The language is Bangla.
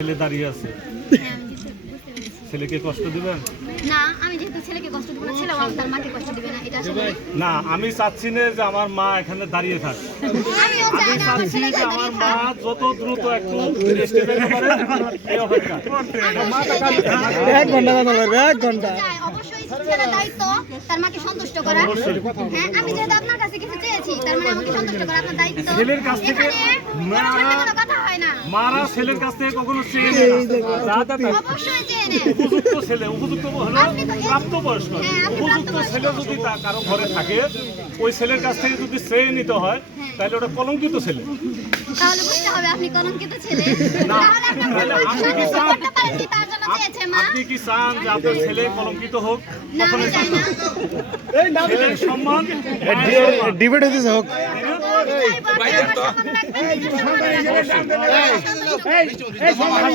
ছেলে দাঁড়িয়ে আছে। হ্যাঁ। ছেলেকে কষ্ট দিবেন? না আমি যেহেতু ছেলেকে কষ্ট দিব না ছেলেও আমার তার মাকে কষ্ট দিবে না এটা আসলে না আমি চাচ্ছি না যে আমার মা এখানে দাঁড়িয়ে থাক। আমি না আমার চাচ্ছি ছেলে যে আমার মা যত দ্রুত একটু রেস্টে যেতে পারে এই অপেক্ষা। ছেলে এক ঘণ্টা কথা বলবে এক ঘণ্টা। অবশ্যই ছেলের দায়িত্ব তার মাকে সন্তুষ্ট করা হ্যাঁ আমি যেহেতু আপনার কাছে কিছু চেয়েছি তার মানে আমাকে সন্তুষ্ট করা আপনার দায়িত্ব। ছেলের কাছ থেকে কোনো কথা না মারা ছেলের কাছ থেকে কখনো চেয়ে উপযুক্ত ছেলে উপযুক্ত হলো আপনি তো এই- প্রাপ্ত বয়স্ক হ্যাঁ, উপযুক্ত ছেলে যদি তা কারও ঘরে থাকে ওই ছেলের কাছ থেকে যদি চেয়ে নিতে হয় তাহলে ওটা কলঙ্কিত ছেলে। তাহলে বুঝতে হবে আপনি কলঙ্কিত ছেলে। না, কি চান? আপনি কি চান যে আপনার ছেলে কলঙ্কিত হোক? ছেলের সম্মান ডিবেট হোক। আমি